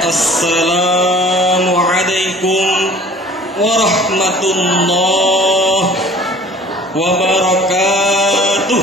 Assalamualaikum warahmatullahi wabarakatuh.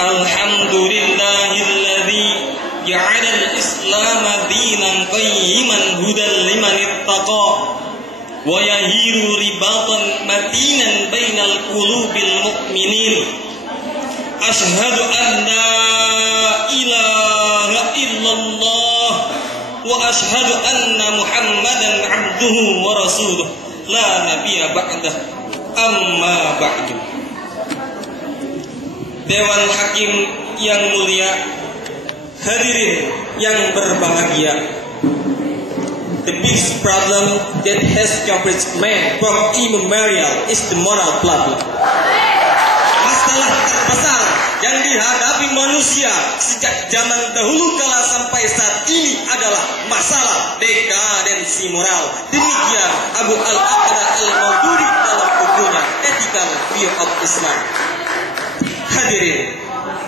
Alhamdulillahilladzi ja'ala al-Islam dinan qayyiman hudan liman ittaqa wa yahiru ribatan matinan bainal qulubil mu'minin. Ashhadu an la ilaha illallah wa ashhadu anna Muhammadan abduhu wa rasuluh la nabiyya ba'dah, amma ba'du. Dewan Hakim yang mulia, hadirin yang berbahagia, the biggest problem that has confronted man from immemorial is the moral problem. Masalah terbesar yang dihadapi manusia sejak zaman dahulu kala sampai saat ini adalah masalah dekadensi moral. Demikian Abu Al-Aqda Al-Maududi dalam bukunya Ethical View of Islam. Hadirin,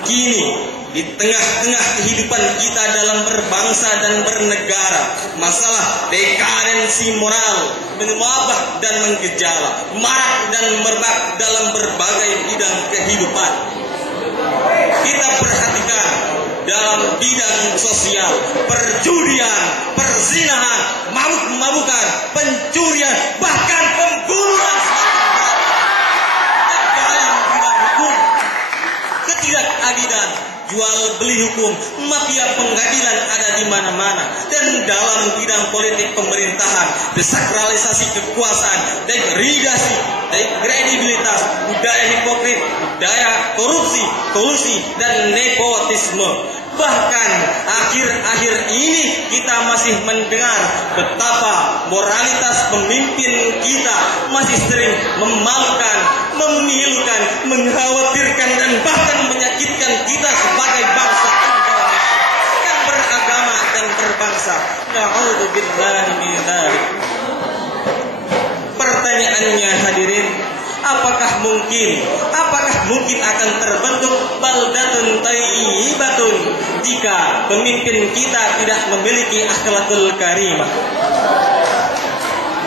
kini di tengah-tengah kehidupan kita dalam berbangsa dan bernegara, masalah dekadensi moral mewabah dan menggejala, marak dan merebak dalam berbagai bidang kehidupan. Kita perhatikan dalam bidang sosial, perjudian, perzinahan, mabuk-mabukan, pencurian, bahkan pembunuhan, ketidakadilan, jual beli hukum, mafia pengadilan ada di mana-mana. Dan dalam bidang politik pemerintahan, desakralisasi kekuasaan, degradasi, dekredibilitas, budaya hipokrit, budaya korupsi, kolusi, dan nepotisme. Bahkan akhir-akhir ini kita masih mendengar betapa moralitas pemimpin kita masih sering memalukan, memilukan, mengkhawatirkan, dan bahkan menyakitkan kita sebagai bangsa yang beragama dan berbangsa. Na'udzubillahi min dzalik. Pertanyaannya hadirin, apakah mungkin akan terbentuk baldatun thayyibatun jika pemimpin kita tidak memiliki akhlakul karimah?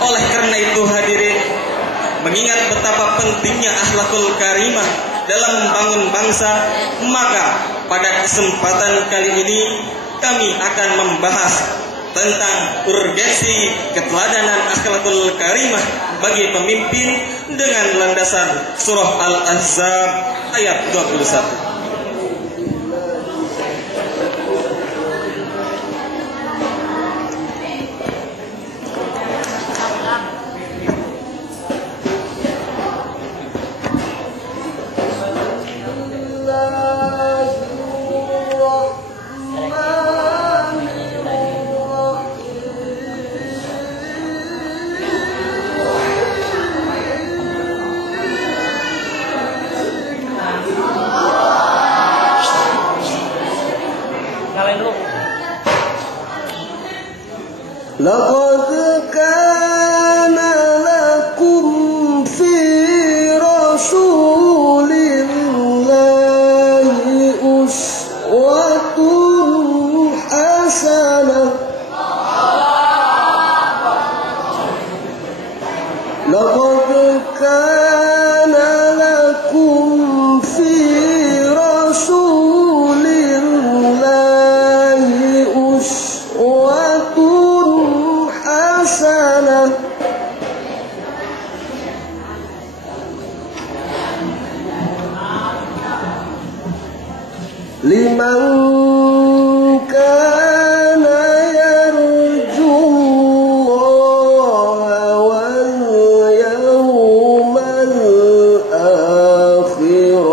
Oleh karena itu hadirin, mengingat betapa pentingnya akhlakul karimah dalam membangun bangsa, maka pada kesempatan kali ini kami akan membahas tentang urgensi keteladanan akhlakul karimah bagi pemimpin dengan landasan surah Al-Ahzab ayat 21. لقد كان لكم في رسول الله أسوة حسنة لقد كان لكم في رسول الله أسوة حسنة لمن كان يرجو الله واليوم الآخر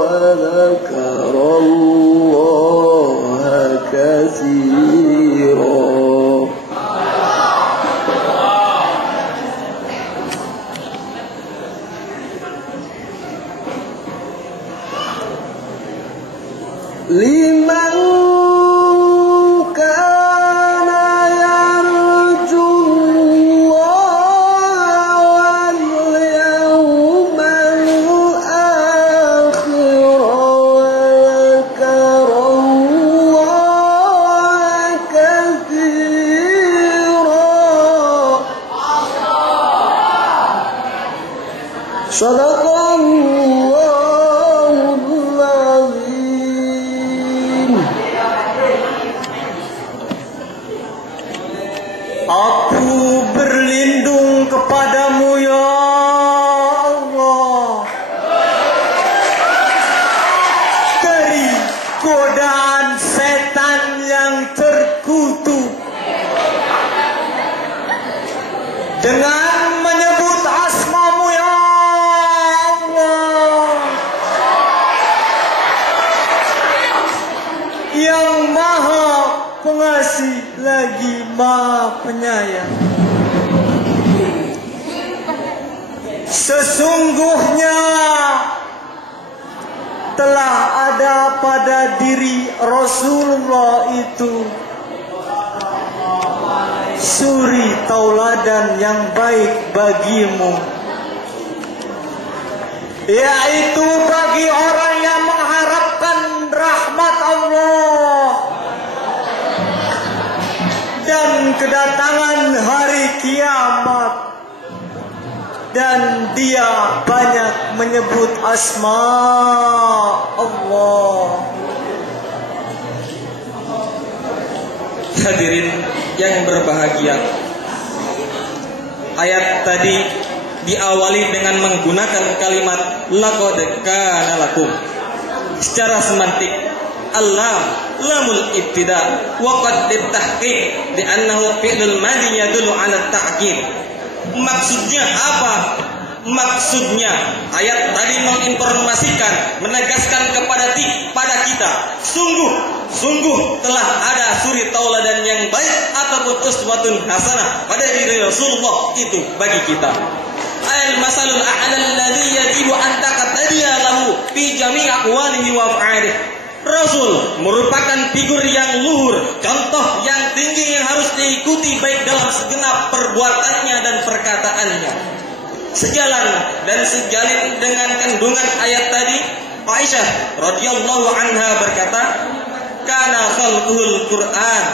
وذكر الله كثيرا. لمن كان يرجو الله واليوم الآخر dengan menyebut asma-Mu ya Allah, yang Maha Pengasih lagi Maha Penyayang. Sesungguhnya telah ada pada diri Rasulullah itu suri tauladan yang baik bagimu, yaitu bagi orang yang mengharapkan rahmat Allah dan kedatangan hari kiamat, dan dia banyak menyebut asma Allah. Hadirin yang berbahagia, ayat tadi diawali dengan menggunakan kalimat laqad kana lakum. Secara semantik, Allah lamul ibtida wa qad ditahqiq di annahu fi'lul madhi yadullu 'ala ta'qib. Maksudnya apa? Maksudnya ayat tadi menginformasikan, menegaskan kepada kita, sungguh telah ada suri tauladan yang baik ataupun uswatun hasanah pada diri Rasulullah itu bagi kita. Al masalul a'la alladhi yajibu an taqtadiya lahu fi jami' aqwalihi wa af'alihi. Rasul merupakan figur yang luhur, contoh yang tinggi yang harus diikuti baik dalam segenap perbuatannya dan perkataannya. Sejalan dan sejalin dengan kandungan ayat tadi, Aisyah radhiyallahu anha berkata, kana khalquhul Qur'an,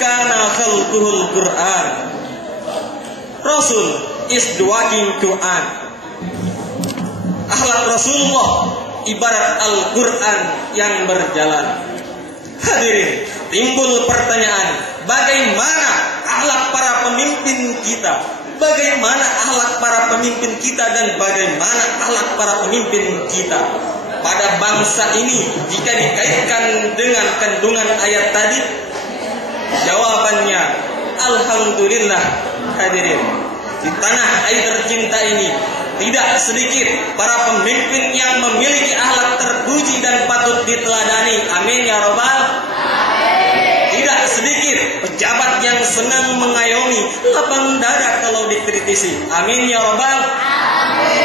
kana khalquhul Qur'an. Rasul is the walking Quran. Akhlak Rasulullah ibarat Al-Quran yang berjalan. Hadirin, timbul pertanyaan, bagaimana akhlak para pemimpin kita? Bagaimana akhlak para pemimpin kita dan bagaimana akhlak para pemimpin kita pada bangsa ini jika dikaitkan dengan kandungan ayat tadi? Jawabannya, alhamdulillah. Hadirin, di tanah air tercinta ini tidak sedikit para pemimpin yang memiliki akhlak terpuji dan patut diteladani. Amin ya robbal. Tidak sedikit pejabat yang senang mengayomi lapang dada kalau dikritisi. Amin ya robbal.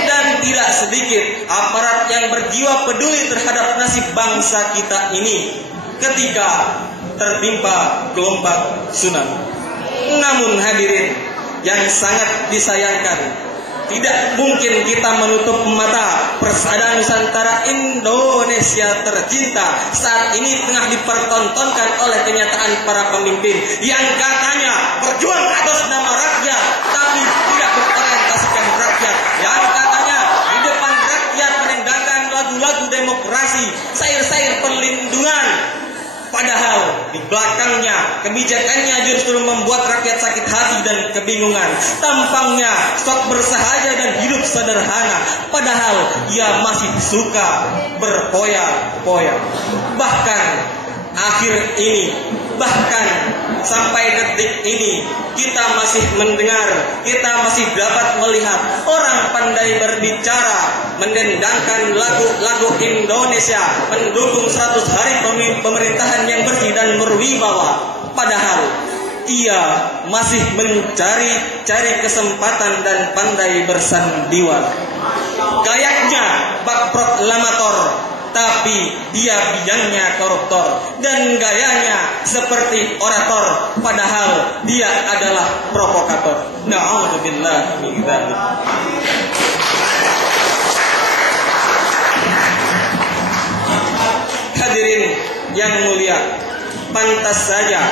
Dan tidak sedikit aparat yang berjiwa peduli terhadap nasib bangsa kita ini ketika tertimpa gelombang tsunami. Namun hadirin yang sangat disayangkan, tidak mungkin kita menutup mata persada Nusantara Indonesia tercinta saat ini tengah dipertontonkan oleh kenyataan para pemimpin yang katanya berjuang atas nama rakyat tapi tidak berorientasikan rakyat, yang katanya di depan rakyat menendangkan lagu-lagu demokrasi, sair-sair perlindungan, padahal di belakangnya kebijakannya justru membuat rakyat sakit hati dan kebingungan. Tampangnya sok bersahaja dan hidup sederhana, padahal ia masih suka berpoya-poya. Bahkan akhir ini, bahkan sampai detik ini, kita masih mendengar, kita masih dapat melihat orang pandai berbicara, mendendangkan lagu-lagu Indonesia, mendukung 100 hari pemerintahan yang bersih dan berwibawa. Padahal ia masih mencari kesempatan dan pandai bersandiwara. Gayanya bak proklamator, tapi dia bidangnya koruptor, dan gayanya seperti orator, padahal dia adalah provokator. Na'udzubillah min dzalik. Hadirin yang mulia, pantas saja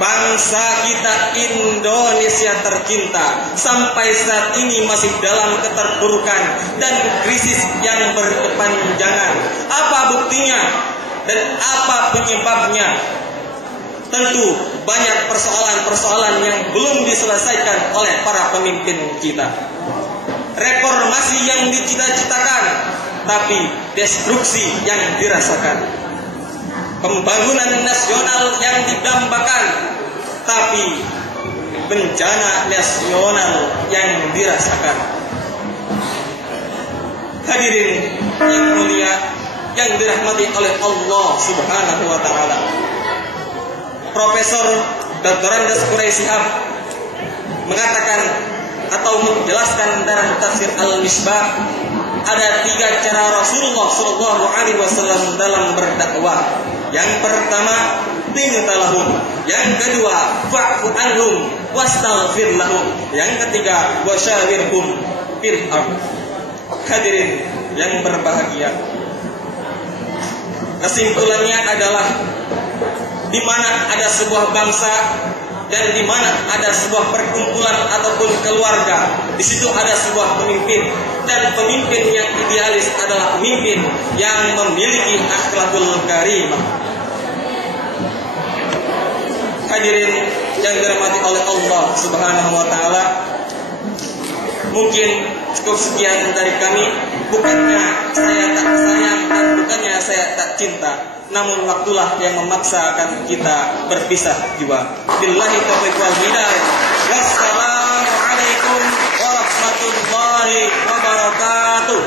bangsa kita Indonesia tercinta sampai saat ini masih dalam keterpurukan dan krisis yang berkepanjangan. Apa buktinya dan apa penyebabnya? Tentu banyak persoalan-persoalan yang belum diselesaikan oleh para pemimpin kita. Reformasi yang dicita-citakan, tapi destruksi yang dirasakan. Pembangunan nasional yang didambakan, tapi bencana nasional yang dirasakan. Hadirin yang mulia, yang dirahmati oleh Allah Subhanahu wa taala. Profesor Dr. Andes Quraisy Shihab mengatakan atau menjelaskan dalam tafsir Al-Misbah, ada 3 cara Rasulullah sallallahu alaihi wasallam dalam berdakwah. Yang pertama, tintalahum. Yang kedua, fa'fu anhum wastaghfir lahum. Yang ketiga, wasyawirhum fil amr. Hadirin yang berbahagia, kesimpulannya adalah di mana ada sebuah bangsa dan di mana ada sebuah perkumpulan ataupun keluarga, di situ ada sebuah pemimpin, dan pemimpin yang idealis adalah pemimpin yang memiliki akhlakul karimah. Hadirin yang dirahmati oleh Allah Subhanahu wa taala, mungkin cukup sekian dari kami. Bukannya saya tak sayang dan bukannya saya tak cinta, namun waktulah yang memaksakan kita berpisah jua. Billahi taufiq wal hidayah. Wassalamualaikum warahmatullahi wabarakatuh.